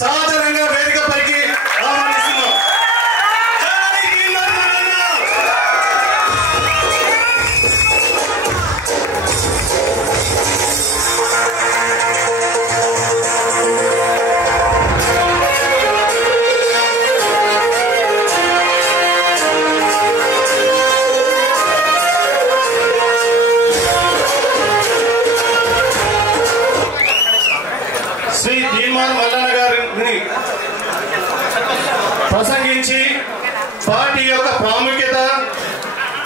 సాధారణంగా వేదికపైకి ఆహ్వానిస్తున్నాం. శ్రీ తీర్మాన్ మల్లన్న గారిని ప్రసంగించి పార్టీ యొక్క ప్రాముఖ్యత,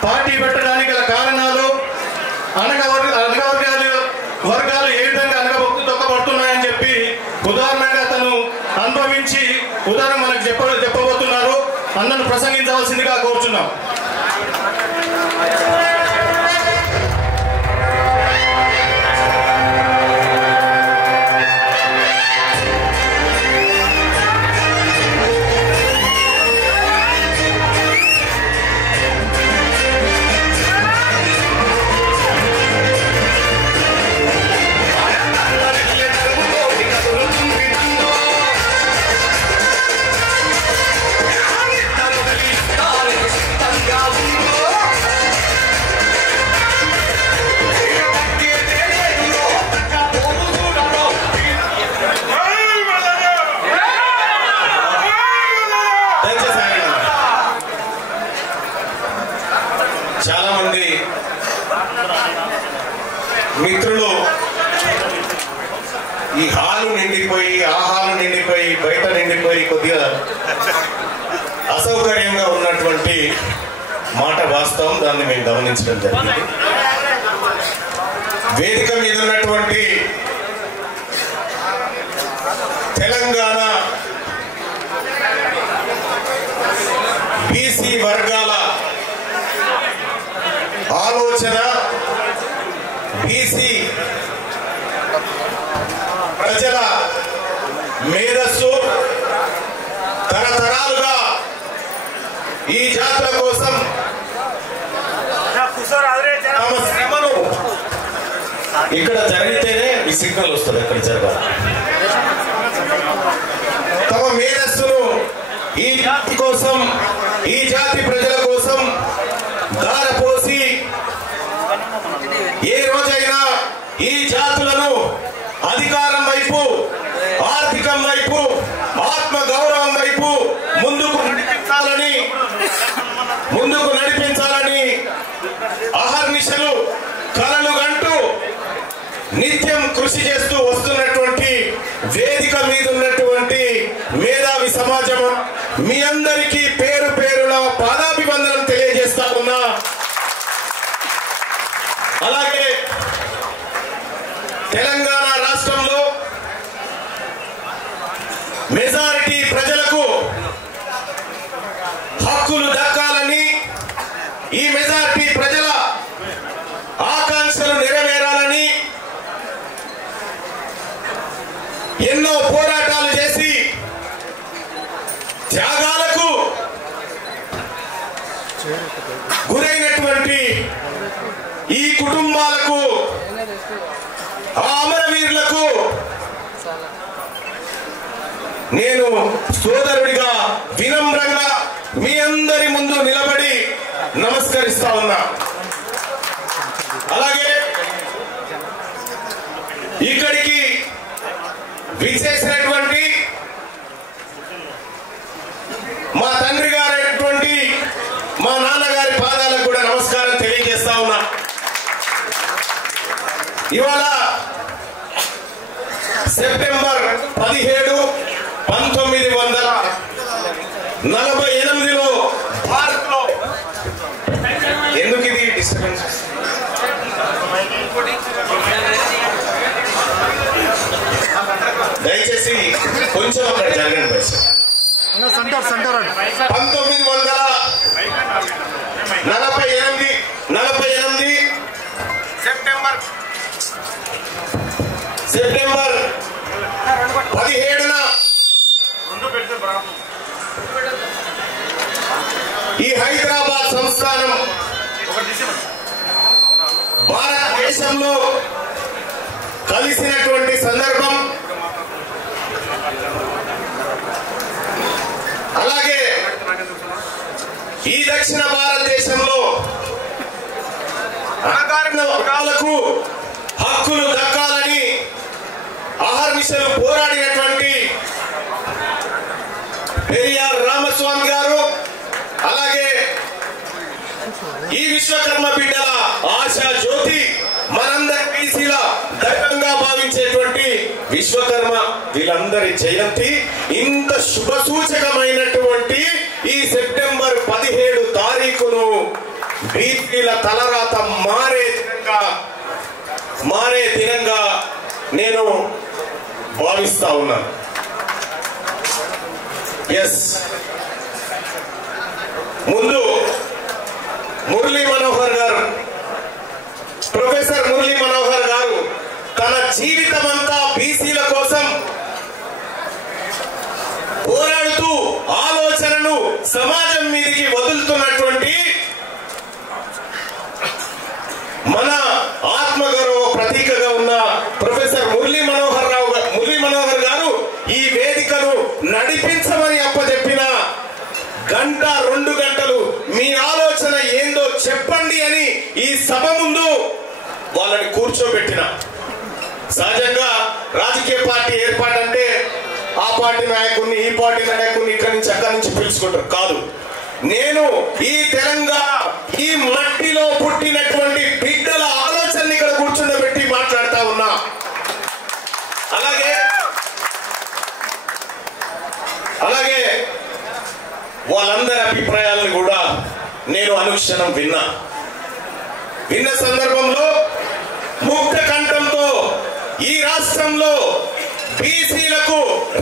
పార్టీ పెట్టడానికి గల కారణాలు, వర్గాలు ఏ విధంగా తొక్కబడుతున్నాయని చెప్పి ఉదాహరణగా తను అనుభవించి ఉదాహరణ మనకు చెప్పబోతున్నారు. అందరూ ప్రసంగించవలసిందిగా కోరుచున్నాం. చాలా మంది మిత్రులు ఈ హాలు నిండిపోయి, ఆ హాలు నిండిపోయి, బయట నిండిపోయి కొద్దిగా అసౌకర్యంగా ఉన్నటువంటి మాట వాస్తవం. దాన్ని మేము గమనించడం జరిగింది. వేదిక మీద ఉన్నటువంటి తెలంగాణ బీసీ వర్గాల ఆలోచన, బీసీ ప్రజల మేధస్సు తరతరాలుగా ఈ జాతుల కోసం తమ శ్రమను ఇక్కడ జరిగితేనే ఈ సిగ్నల్ వస్తుంది, ఎక్కడ జరగాలి. తమ మేధస్సును ఈ జాతి కోసం, ఈ జాతి ప్రజల కోసం దారపోసి ఏ రోజైనా ఈ జాతులను అధికారం వైపు, ఆర్థికం వైపు, ఆత్మ గౌరవం వైపు ముందుకు నడిపించాలని అహర్నిశలు కలలు గంటూ నిత్యం కృషి చేస్తూ వస్తున్నటువంటి వేదిక మీద ఉన్నటువంటి మేధావి సమాజం మీ అందరికీ పేరు పేరున పాదాభివందనం తెలియజేస్తా ఉన్నా. అలాగే తెలంగాణ రాష్ట్రంలో మెజారిటీ ప్రజలకు హక్కులు దక్కాలని, ఈ మెజారిటీ ప్రజల ఆకాంక్షలు నెరవేరాలని ఎన్నో పోరాటాలు చేసి త్యాగాలకు గురైనటువంటి ఈ కుటుంబాలకు, ఆ అమరవీరులకు నేను సోదరుడిగా వినమ్రంగా మీ అందరి ముందు నిలబడి నమస్కరిస్తా ఉన్నా. అలాగే ఇక్కడికి విచ్చేసినటువంటి మా తండ్రి గారైనటువంటి మా నాన్నగారి పాదాలకు కూడా నమస్కారం తెలియజేస్తా ఉన్నా. ఇవాళ సెప్టెంబర్ 17, 1948లో భారత్ లో ఎందుకు ఇది డిస్టర్బెన్స్? దయచేసి కొంచెం అక్కడ జరగండి పరిస్థితి. 1948 సెప్టెంబర్ 17న ఈ హైదరాబాద్ సంస్థానం భారతదేశంలో కలిసినటువంటి సందర్భం ఈ దక్షిణ భారతదేశంలో అణగారిన వర్గాలకు హక్కులు దక్కాలని అహర్నిశలు పోరాడినటువంటి పెరియార్ రామస్వామి గారు, అలాగే ఈ విశ్వకర్మ బిడ్డల ఆశా జ్యోతి, మనందరి బీసీల దైవంగా భావించేటువంటి విశ్వకర్మ, వీళ్ళందరి జయంతి ఇంత శుభ సూచకమైనటువంటి ఈ సెప్టెంబర్ 17 తారీఖును బీసీల తలరాత మారే దినంగా నేను భావిస్తా ఉన్నాను. ఎస్, ముందు మురళీ మనోహర్ గారు, ప్రొఫెసర్ మురళీ మనోహర్ గారు తన జీవితం అంతా బీసీల కోసం పోరాడుతూ ఆలోచనలు సమాజం మీదకి వదులుతున్నటువంటి మన ఆత్మగౌరవ ప్రతీకగా ఉన్న ప్రొఫెసర్ మురళీ మనోహర్ గారు ఈ వేదికను నడిపించమని అప్పచెప్పిన గంట 2 గంటలు మీ ఆలోచన ఏందో చెప్పండి అని ఈ సభ ముందు వాళ్ళని కూర్చోబెట్టిన. సహజంగా రాజకీయ పార్టీ ఏర్పాటంటే ఆ పార్టీ నాయకుడిని, ఈ పార్టీ నాయకుడిని ఇక్కడి నుంచి అక్కడి నుంచి పిలుచుకుంటారు. కాదు, నేను ఈ తెలంగాణ ఈ మట్టిలో పుట్టినటువంటి బిడ్డల ఆలోచనని ఇక్కడ కూర్చుండబెట్టి మాట్లాడుతా ఉన్నా. అలాగే వాళ్ళందరి అభిప్రాయాలను కూడా నేను అనుక్షణం విన్న సందర్భంలో ముక్త కంఠంతో ఈ రాష్ట్రంలో బీసీలకు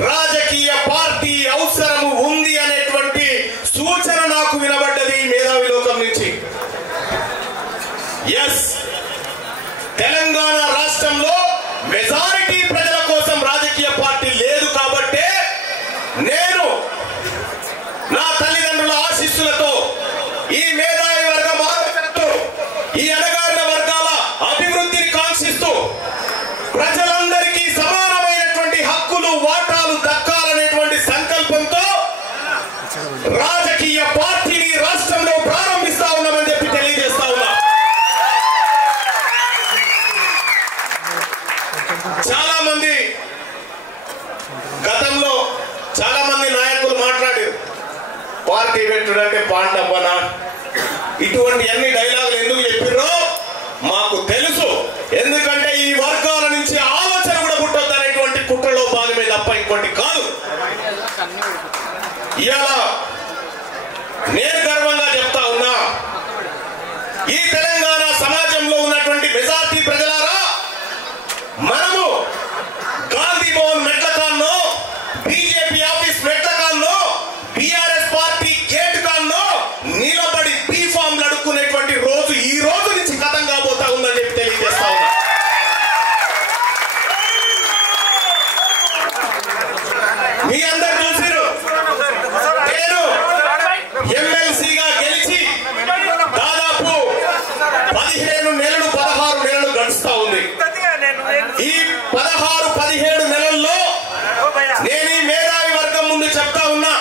రాజకీయ పార్టీ అవసరం ఉంది అనేటువంటి సూచన నాకు వినబడ్డది మేధావి లోకం నుంచి. ఎస్, తెలంగాణ రాష్ట్రంలో మెజారిటీ ప్రజల కోసం రాజకీయ పార్టీ లేదు కాబట్టే నేను నా తల్లిదండ్రుల ఆశీస్సులతో, ఈ మేధావి వర్గం ఆలోచనతో, ఈ అణగారిన వర్గాల అభివృద్ధిని కాంక్షిస్తూ ప్రజలందరికీ సమానమైనటువంటి హక్కులు, వాటాలు దక్కాలనేటువంటి సంకల్పంతో రాజకీయ పార్టీని రాష్ట్రంలో ప్రారంభిస్తా ఉన్నామని చెప్పి తెలియజేస్తా ఉన్నా. చాలా మంది గతంలో చాలా మంది నాయకులు మాట్లాడారు, పార్టీ పెట్టుడంటే పాండబ్బనా, ఇటువంటి అన్ని డైలాగులు ఎందుకు చెప్పిర్రో మాకు తెలుసు. ఎందుకంటే ఈ వర్గాల నుంచి ఆలోచన కూడా పుట్టొద్దు అనేటువంటి కుట్రలో భాగమే తప్ప ఇంకోటి కాదు. ఇవాళ నేను గర్వంగా చెప్తా ఉన్నా, ఈ తెలంగాణ సమాజంలో ఉన్నటువంటి మెజార్టీ ప్రజలారా, మనము గాంధీ భవన్ మెట్లకాన్నో, బీజేపీ ఆఫీస్ మెట్లకాన్నో, బీఆర్ఎస్ పార్టీ గేట్ కాన్నో నిలబడి బీఫామ్లు అడుక్కునేటువంటి రోజు ఈ రోజు నుంచి కథం కాబోతా ఉందని చెప్పి తెలియజేస్తా ఉన్నా. మీ అందరు చూసిరు, నేను ఎమ్మెల్సీగా గెలిచి దాదాపు 15 నెలలు 16 నెలలు గడుస్తా ఉంది. ఈ 16-17 నెలల్లో నేను ఈ మేధావి వర్గం ముందు చెప్తా ఉన్నా,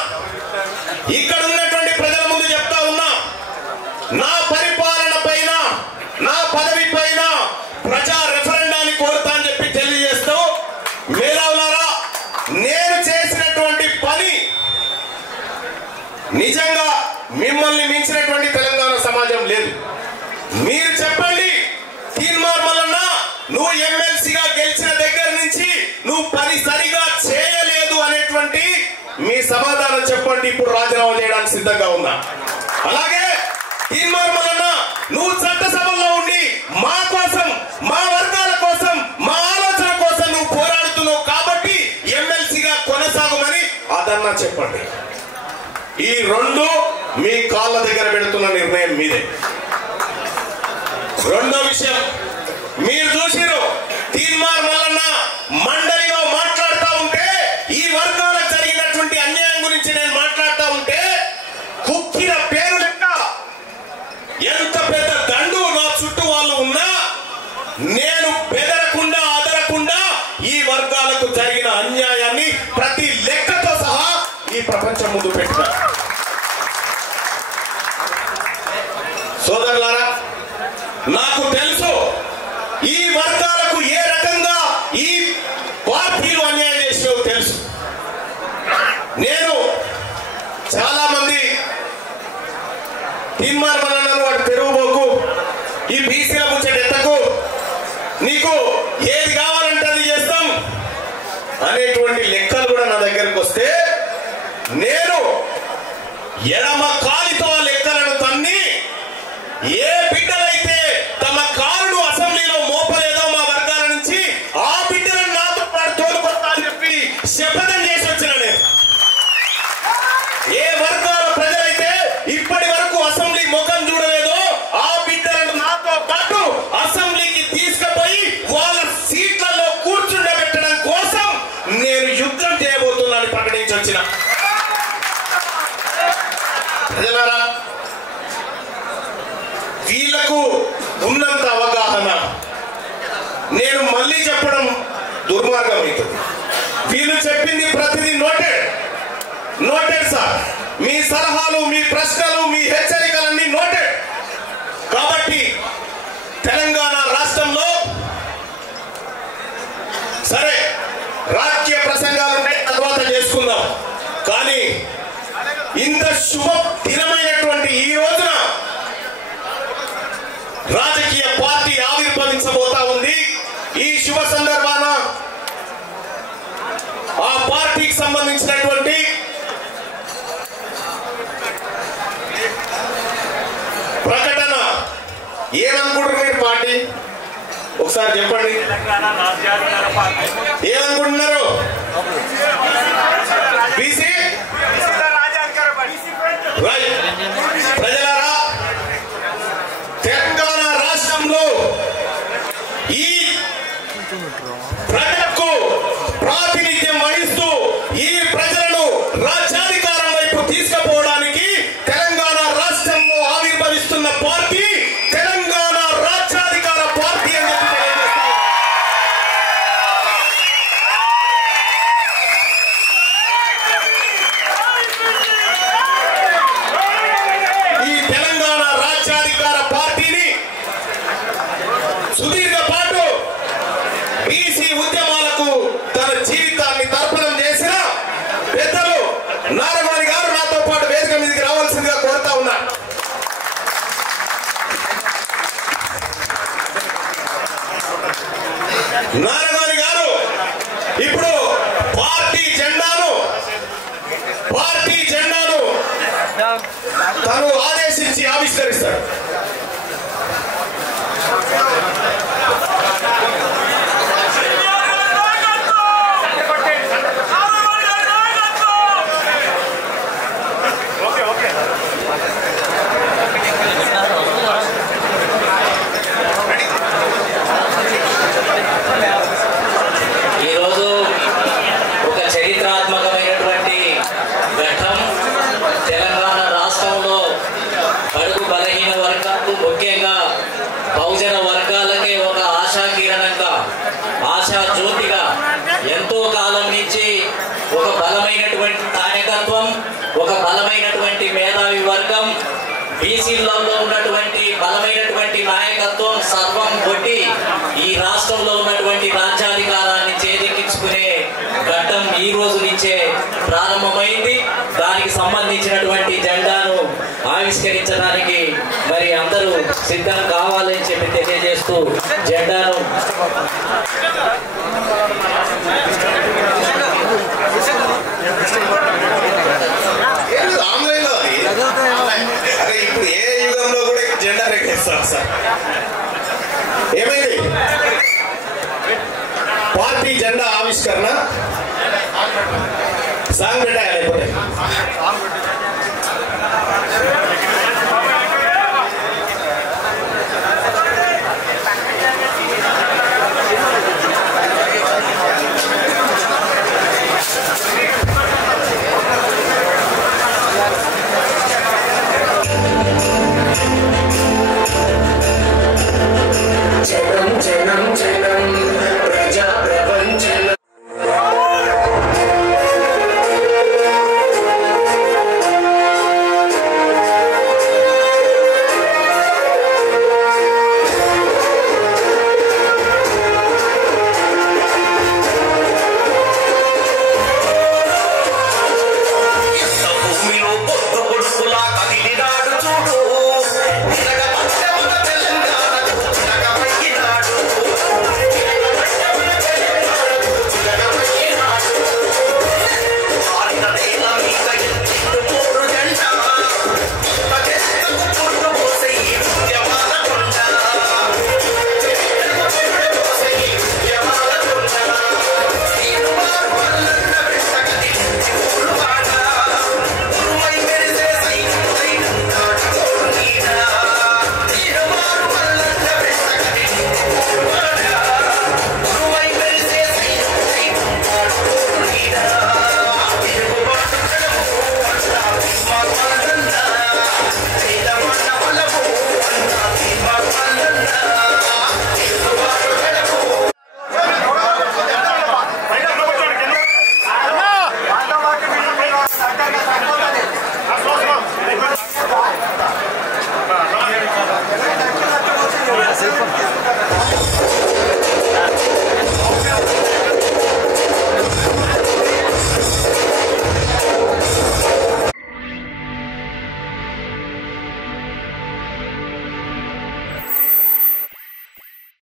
ఇక్కడ ఉన్నటువంటి ప్రజల ముందు చెప్తా ఉన్నా, నా పరిపాలన పైన, నా పదవి పైన ప్రజా రెఫరెండాన్ని కోరుతా అని చెప్పి తెలియజేస్తూ, మేధావులారా, నేను చేసినటువంటి పని నిజంగా మిమ్మల్ని మించినటువంటి తెలంగాణ సమాజం లేదు. మీరు చెప్పండి, తీన్మార్ మల్లన్న నువ్వు ఎమ్మెల్సీగా గెలిచిన దగ్గర నుంచి నువ్వు పని సరిగా చేయలేదు అనేటువంటి మీ సమాధానం చెప్పండి. ఇప్పుడు రాజీనామా చేయడానికి సిద్ధంగా ఉన్నా. అలాగే తీన్మార్ మల్లన్న నువ్వు చట్టసభలో ఉండి మా కోసం, మా వర్గాల కోసం, మా ఆలోచన కోసం నువ్వు పోరాడుతున్నావు కాబట్టి ఎమ్మెల్సీగా కొనసాగమని అదన్నా చెప్పండి. ఈ రెండు మీ కాళ్ళ దగ్గర పెడుతున్న నిర్ణయం మీదే. రెండో విషయం, మీరు చూసిరు, తీన్మార్ మల్లన్న మండలిలో మాట్లాడుతూ ఉంటే, ఈ వర్గాలకు జరిగినటువంటి అన్యాయం గురించి నేను మాట్లాడుతూ ఉంటే, కుక్కిన పేరు లెక్క ఎంత పెద్ద దండు నా చుట్టూ వాళ్ళు ఉన్నా నేను బెదరకుండా అదరకుండా ఈ వర్గాలకు జరిగిన అన్యాయాన్ని ప్రతి లెక్కతో సహా ఈ ప్రపంచం ముందు పెట్టినా. నాకు తెలుసు ఈ వర్గాలకు ఏ రకంగా ఈ పార్టీలు అన్యాయం చేసినో తెలుసు. నేను చాలా మంది తీర్మానం వాటి తెరుగుబోకు, ఈ బీసీల ముచ్చట ఎత్తకు, నీకు ఏది కావాలంటే అది చేస్తాం అనేటువంటి లెక్కలు కూడా నా దగ్గరకు వస్తే నేను ఎడమ కాలితో లెక్కలను తన్ని ఏ బిడ్డలైతే తమ కారును అసెంబ్లీలో మోపలేదో మా వర్గాల నుంచి ఆ బిడ్డలను నాతో పాటు తోలుకొస్తా అని చెప్పి శపథం చేసి వచ్చిన నేను. ఏ వర్గాల ప్రజలైతే ఇప్పటి వరకు అసెంబ్లీ ముఖం చూడలేదో ఆ బిడ్డలను నాతో పాటు అసెంబ్లీకి తీసుకుపోయి వాళ్ళ సీట్లలో కూర్చుండబెట్టడం కోసం నేను యుద్ధం చేయబోతున్నాను ప్రకటించి వచ్చిన. ప్రజలారా, వీళ్లకు ఉన్నంత అవగాహన నేను మళ్ళీ చెప్పడం దుర్మార్గం అవుతుంది. వీళ్ళు చెప్పింది ప్రతిదీ నోటెడ్ సార్. మీ సలహాలు, మీ ప్రశ్నలు, మీ హెచ్చరికలన్నీ నోటెడ్. కాబట్టి తెలంగాణ రాష్ట్రంలో సరే రాజకీయ ప్రసంగాలు ఉంటే తర్వాత చేసుకుందాం, కానీ ఇంత శుభ దినమైనటువంటి ఈ రోజున రాజకీయ పార్టీ ఆవిర్భవించబోతా ఉంది. ఈ శుభ సందర్భాన ఆ పార్టీకి సంబంధించినటువంటి ప్రకటన ఏమనుకుంటున్నారు మీరు? పార్టీ ఒకసారి చెప్పండి, ఏమనుకుంటున్నారు? బీసీ ప్రజలారా, తెలంగాణ రాష్ట్రంలో ఈ ప్రజలకు ప్రాతినిధ్యం వహిస్తూ ఈ ప్రజలను రాజ్యాధికారం వైపు తీసుకుపోవడానికి తెలంగాణ రాష్ట్రంలో ఆవిర్భవిస్తున్న పార్టీ తెలంగాణ రాజ్యాధికార పార్టీ అని చెప్పి తెలియజేస్తాం. ఈ తెలంగాణ రాజ్యాధికార పార్టీని సుదీర్ఘ పాటు బీసీ ఉద్యమాలకు తన జీవితాన్ని తర్పణం చేసిన పెద్దలు నారవాణి గారు నాతో పాటు వేదిక మీదకి రావాల్సిందిగా కోరుతా ఉన్నా. నారవాణి గారు ఇప్పుడు పార్టీ జెండాను తను ఆదేశించి ఆవిష్కరిస్తాడు. ఈరోజు ఒక చరిత్రాత్మకమైనటువంటి ఘట్టం. తెలంగాణ రాష్ట్రంలో బడుగు బలహీన వర్గాలకు, ముఖ్యంగా బహుజన వర్గాలకే ఒక ఆశాకిరణంగా, ఆశా జ్యోతిగా ఎంతో కాలం నుంచి ఒక బలమైనటువంటి నాయకత్వం, ఒక బలమైనటువంటి మేధావి వర్గం, బీసీలలో ఉన్నటువంటి బలమైనటువంటి నాయకత్వం సర్వం కొట్టి ఈ రాష్ట్రంలో ఉన్నటువంటి రాజ్యాధికారాన్ని చేదెక్కించుకునే ఘట్టం ఈ రోజు నుంచే ప్రారంభమైంది. దానికి సంబంధించినటువంటి జెండాను ఆవిష్కరించడానికి మరి అందరూ సిద్ధం కావాలని చెప్పి తెలియజేస్తూ జెండాను ఇప్పుడు ఏ యుగంలో కూడా జెండా రెక్కేస్తారు సార్. ఏమైంది? పార్టీ జెండా ఆవిష్కరణ సాంగ్ పెట్టాలి.